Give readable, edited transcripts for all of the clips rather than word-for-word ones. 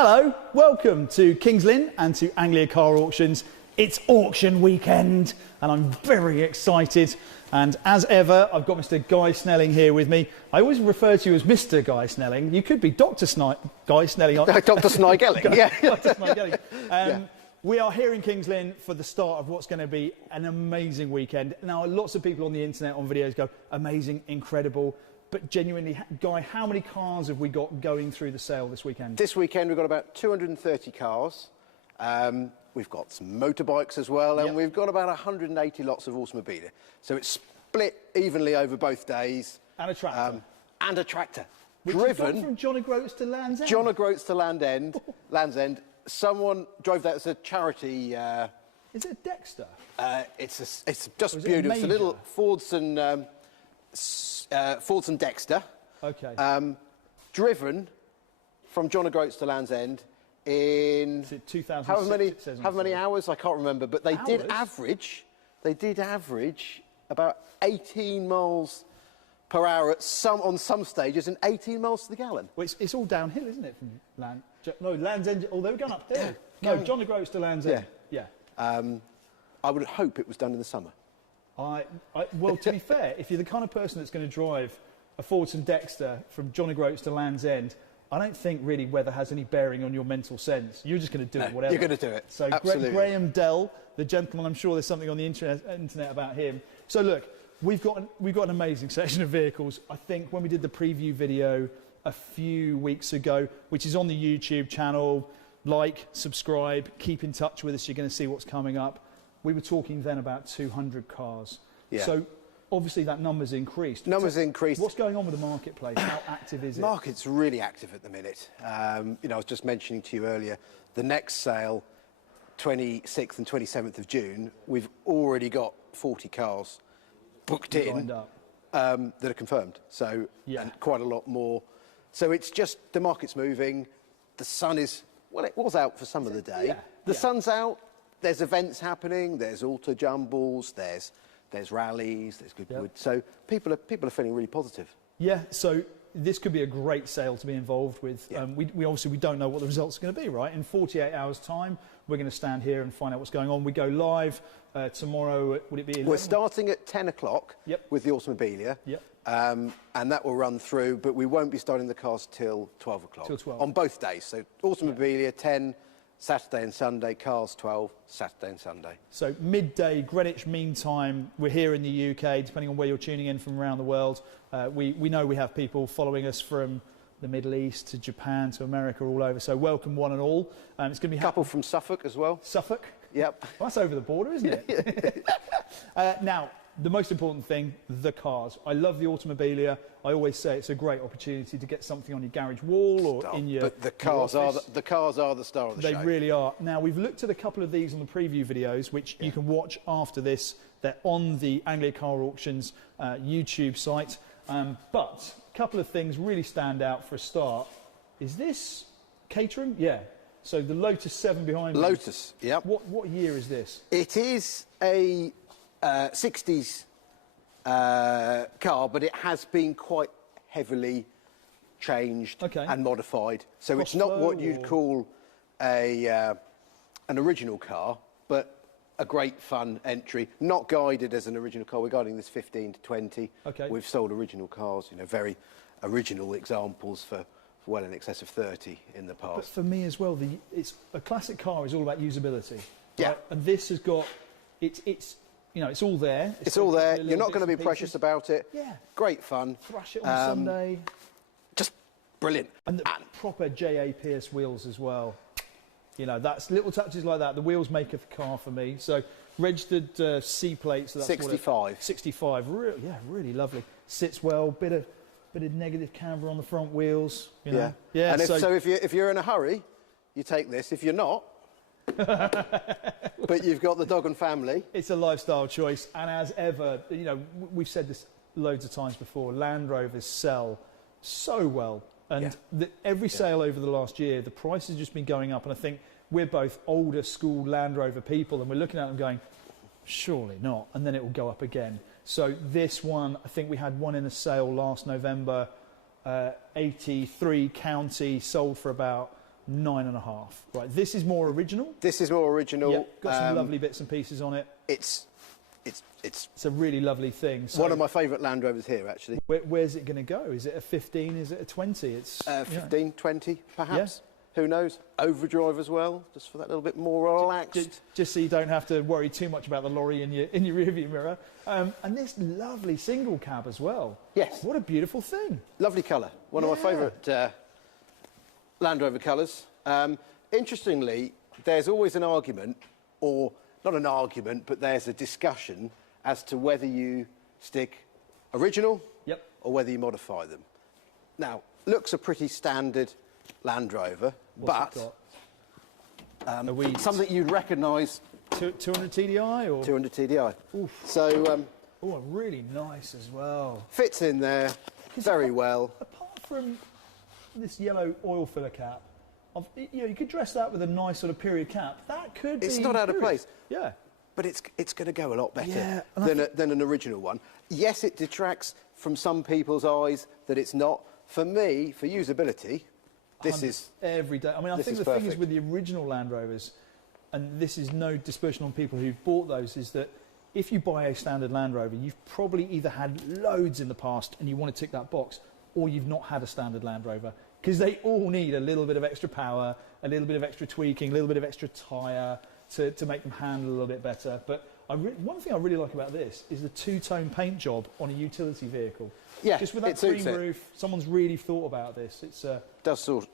Hello, welcome to Kings Lynn and to Anglia Car Auctions. It's auction weekend and I'm very excited. And as ever, I've got Mr. Guy Snelling here with me. I always refer to you as Mr. Guy Snelling. You could be Dr. Guy Snelling. Dr. Snigelling, yeah. Dr. Snigelling. We are here in Kings Lynn for the start of what's going to be an amazing weekend. Now, lots of people on the internet, on videos go, amazing, incredible. But genuinely, Guy, how many cars have we got going through the sale this weekend? This weekend we've got about 230 cars. We've got some motorbikes as well, and we've got about 180 lots of automobilia. So it's split evenly over both days. And a tractor. And a tractor. Which driven from John O'Groats to Land's End. John O'Groats to Land's End. Someone drove that as a charity. Is it a Dexter? It's just beautiful. It's a little Fords and Dexter. Okay. Driven from John O'Groats to Land's End in 2006, how many hours? I can't remember, but they did average about 18 miles per hour on some stages and 18 miles to the gallon. Well, it's all downhill, isn't it? From Land's End. Oh, they were going uphill. No, John O'Groats to Land's End. Yeah. I would hope it was done in the summer. Well, to be fair, if you're the kind of person that's going to drive a Ford and Dexter from John O'Groats to Land's End, I don't think really weather has any bearing on your mental sense. You're just going to do it, whatever. You're going to do it. So Graham Dell, the gentleman, I'm sure there's something on the internet about him. So look, we've got an amazing section of vehicles. I think when we did the preview video a few weeks ago, which is on the YouTube channel, like, subscribe, keep in touch with us. You're going to see what's coming up. We were talking then about 200 cars. Yeah. So obviously that number's increased. Increased. What's going on with the marketplace? How active is it? The market's really active at the minute. I was just mentioning to you earlier, the next sale, 26th and 27th of June, we've already got 40 cars booked in that are confirmed. So and quite a lot more. So it's just the market's moving. The sun is, well, it was out for some of the day. Yeah. The sun's out. There's events happening. There's auto jumbles. There's rallies. There's Goodwood. So people are feeling really positive. Yeah. So this could be a great sale to be involved with. Yeah. We obviously don't know what the results are going to be, right? In 48 hours' time, we're going to stand here and find out what's going on. We go live tomorrow. Would it be 11? We're starting at 10 o'clock with the automobilia. Yep. And that will run through, but we won't be starting the cars till 12 o'clock. Till 12. On both days. So automobilia 10, Saturday and Sunday, cars 12, Saturday and Sunday. So midday Greenwich Mean Time. We're here in the UK, depending on where you're tuning in from around the world. We know we have people following us from the Middle East to Japan to America, all over. So welcome one and all. It's going to be a couple from Suffolk as well. Suffolk? Yep. Well, that's over the border, isn't it? Now, the most important thing, the cars. I love the automobilia. I always say it's a great opportunity to get something on your garage wall or in your But the cars are the star of the show. They really are. Now, we've looked at a couple of these on the preview videos, which you can watch after this. They're on the Anglia Car Auctions YouTube site. But a couple of things really stand out for a start. Is this Caterham? Yeah. So the Lotus 7 behind me. Lotus, yep. What year is this? It is a 60s car, but it has been quite heavily changed and modified. So it's not what you'd call an original car, but a great fun entry. Not guided as an original car. We're guiding this 15 to 20. Okay. We've sold original cars, very original examples for well in excess of 30 in the past. But for me as well, it's a classic car is all about usability. Yeah. Right? And this has got it's all there. It's all there. You're not going to be precious about it. Yeah. Great fun. Thrash it on Sunday. Just brilliant. And the proper J.A. Pierce wheels as well. That's little touches like that. The wheels make a car for me. So registered C plates. So that's 65. 65. Really lovely. Sits well. Bit of negative camber on the front wheels. Yeah. And if you're in a hurry, you take this. If you're not, but you've got the dog and family. It's a lifestyle choice, and as ever, we've said this loads of times before. Land Rovers sell so well, and every sale over the last year, the price has just been going up. And I think we're both older school Land Rover people, and we're looking at them going, surely not, and then it will go up again. So this one, I think we had one in a sale last November, 83 county, sold for about 9.5. Right, this is more original. This is more original. Yep, got some lovely bits and pieces on it. It's a really lovely thing. So one of my favourite Land Rovers here, actually. Where's it going to go? Is it a 15? Is it a 20? It's 15, 20, perhaps. Yeah. Who knows? Overdrive as well, just for that little bit more relaxed. Just so you don't have to worry too much about the lorry in your rearview mirror. And this lovely single cab as well. Yes. What a beautiful thing. Lovely colour. One of my favourite Land Rover colours. Interestingly, there's always an argument, or not an argument, but there's a discussion as to whether you stick original or whether you modify them. Now, looks a pretty standard Land Rover, What's but something you'd recognise. 200 TDI or 200 TDI. Oof. So really nice as well. Fits in there very well. Apart from this yellow oil filler cap, you could dress that with a nice sort of period cap. That could be. It's not out of place. Yeah. But it's going to go a lot better than an original one. Yes, it detracts from some people's eyes that it's not. For me, for usability, this is every day. I mean, I think the thing is with the original Land Rovers, and this is no dispersion on people who've bought those, is that if you buy a standard Land Rover, you've probably either had loads in the past and you want to tick that box, or you've not had a standard Land Rover, because they all need a little bit of extra power, a little bit of extra tweaking, a little bit of extra tyre to make them handle a little bit better. But one thing I really like about this is the two-tone paint job on a utility vehicle. Yeah, just with that cream roof, someone's really thought about this. It's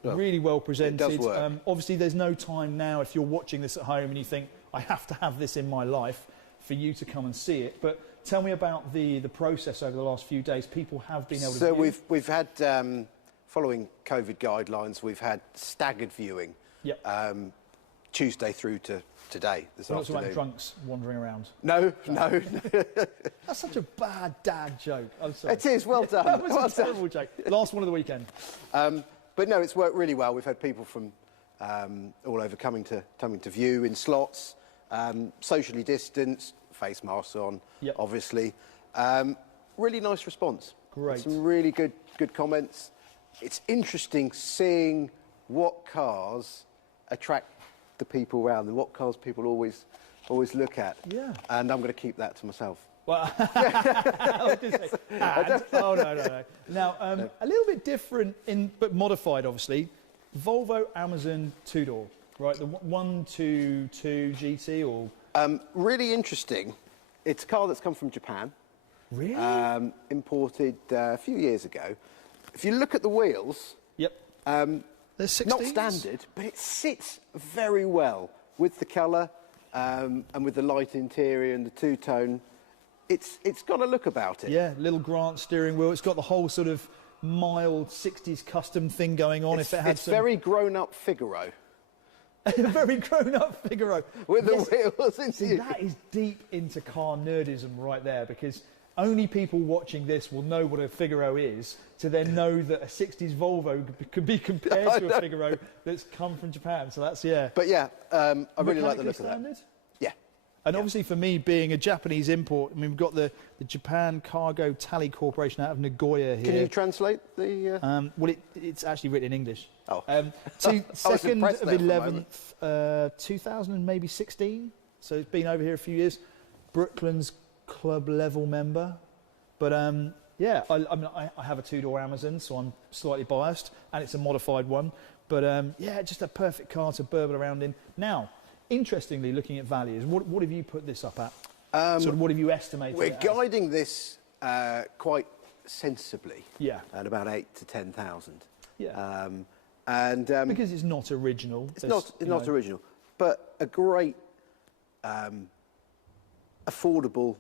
really well presented. It does work. Obviously, there's no time now if you're watching this at home and you think, I have to have this in my life, for you to come and see it. But tell me about the process over the last few days. People have been able to view. So we've had, following COVID guidelines, we've had staggered viewing. Yep. Tuesday through to today, this afternoon. Lots of drunks wandering around. No. That's such a bad dad joke. I'm sorry. It is, well done. That was a terrible joke. Last one of the weekend. But no, it's worked really well. We've had people from all over coming to view in slots, socially distanced, face masks on, obviously. Really nice response. Great. Some really good comments. It's interesting seeing what cars attract the people around them, what cars people always look at. Yeah. And I'm going to keep that to myself. Well, I was going to say, oh, no. Now, a little bit different, but modified, obviously. Volvo Amazon two-door, right? The 122 GT or... really interesting. It's a car that's come from Japan. Really? Imported a few years ago. If you look at the wheels... Yep. They're 16s? Not standard, but it sits very well with the colour and with the light interior and the two-tone. It's got a look about it. Yeah, little Grant steering wheel. It's got the whole sort of mild 60s custom thing going on. It's very grown-up Figaro. Very grown-up Figaro. With the wheels into See, that is deep into car nerdism right there, because only people watching this will know what a Figaro is, to then know that a 60s Volvo could be compared to a Figaro that's come from Japan. So that's, But yeah, I really like the look of that. Yeah. And obviously for me, being a Japanese import, I mean, we've got the Japan Cargo Tally Corporation out of Nagoya here. Can you translate the... Well, it's actually written in English. Oh. 2nd of 11th, 2016. So it's been over here a few years. Brooklands club level member. But yeah, I have a two-door Amazon, so I'm slightly biased, and it's a modified one. But yeah, just a perfect car to burble around in. Now, interestingly, looking at values, what have you put this up at? Sort of what have you estimated? We're guiding this quite sensibly. Yeah. At about 8 to 10,000. Yeah. Because it's not original. It's not original, but a great affordable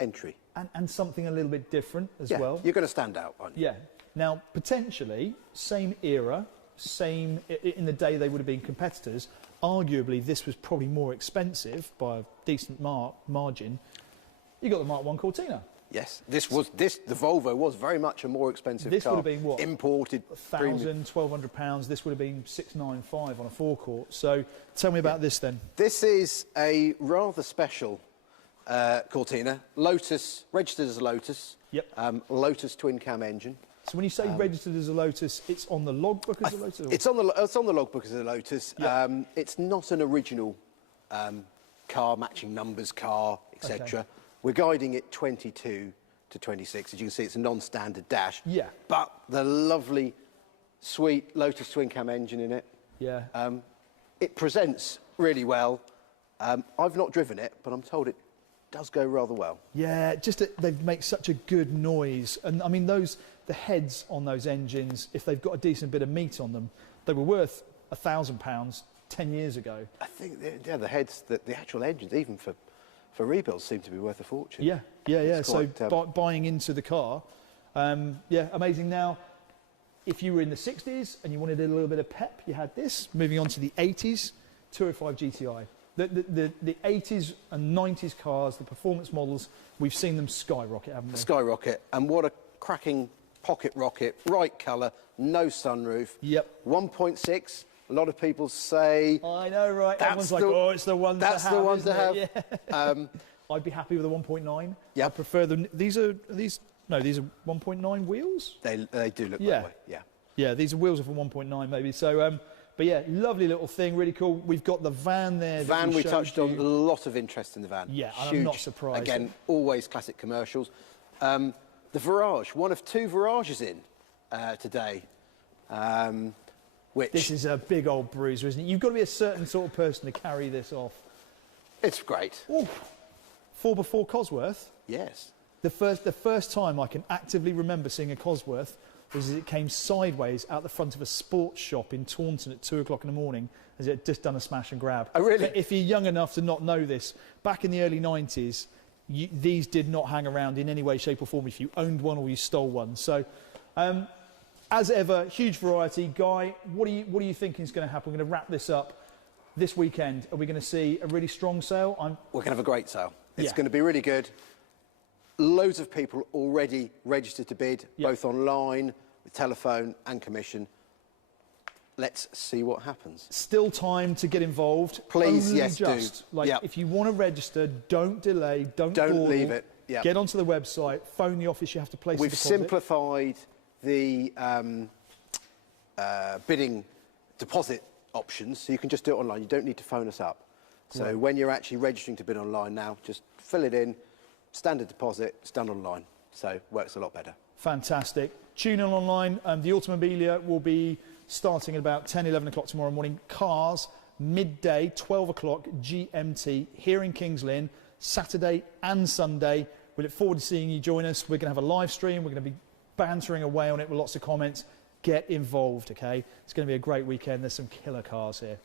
entry. And something a little bit different as well. You're going to stand out, aren't you? Yeah. Now, potentially, same era, same... In the day they would have been competitors. Arguably, this was probably more expensive by a decent margin. You got the Mark 1 Cortina. Yes. The Volvo was very much a more expensive car. This would have been what? Imported. £1,000, £1,200. This would have been £695 on a forecourt. So tell me about this then. This is a rather special Cortina. Lotus, registered as Lotus. Yep. Lotus twin cam engine. So when you say registered as a Lotus, it's on the logbook as a Lotus? It's on the logbook as a Lotus. Yeah. It's not an original car, matching numbers car, etc. Okay. We're guiding it 22 to 26. As you can see, it's a non-standard dash. Yeah. But the lovely, sweet Lotus twin cam engine in it. Yeah. It presents really well. I've not driven it, but I'm told it does go rather well. Yeah, they make such a good noise. And I mean, the heads on those engines, if they've got a decent bit of meat on them, they were worth £1,000 10 years ago. I think, the heads, the actual engines, even for rebuilds, seem to be worth a fortune. Yeah. It's So quite, buying into the car, yeah, amazing. Now, if you were in the 60s and you wanted a little bit of pep, you had this. Moving on to the 80s, 205 GTI. The 80s and 90s cars, the performance models, we've seen them skyrocket, haven't we? Skyrocket, and what a cracking pocket rocket, bright colour, no sunroof. Yep. 1.6. A lot of people say. I know, right? Everyone's like, it's the one to have. That's the one to have. Yeah. I'd be happy with a 1.9. Yeah. I prefer these are 1.9 wheels. They do look Yeah. that way. Yeah. Yeah, these are wheels of a 1.9 maybe. So, but yeah, lovely little thing, really cool. We've got the van there. Van, we touched on, a lot of interest in the van. Yeah, and huge. I'm not surprised. Again, always classic commercials. The Virage, one of two Virages in today. Which this is a big old bruiser, isn't it? You've got to be a certain sort of person to carry this off. it's great. Ooh, 4x4 Cosworth. Yes. The first time I can actively remember seeing a Cosworth was as it came sideways out the front of a sports shop in Taunton at 2 o'clock in the morning, as it had just done a smash and grab. Oh, really? If you're young enough to not know this, back in the early 90s, these did not hang around in any way, shape or form if you owned one or you stole one. So, as ever, huge variety. Guy, what are you thinking is going to happen? We're going to wrap this up this weekend. Are we going to see a really strong sale? We're going to have a great sale. It's Yeah. going to be really good. Loads of people already registered to bid, Yep. both online, with telephone and commission. Let's see what happens. Still time to get involved. Please, Only yes, do. just, Like, Yep. if you want to register, don't delay, don't Don't dawdle. leave it. Yep. Get onto the website, phone the office, you have to place a We've deposit. simplified the bidding deposit options, so you can just do it online. You don't need to phone us up. So Right. when you're actually registering to bid online now, just fill it in, standard deposit, it's done online. So it works a lot better. Fantastic. Tune in online. The Automobilia will be starting at about 10, 11 o'clock tomorrow morning. Cars, midday, 12 o'clock GMT, here in Kings Lynn, Saturday and Sunday. We look forward to seeing you join us. We're going to have a live stream. We're going to be bantering away on it with lots of comments. Get involved, okay? It's going to be a great weekend. There's some killer cars here.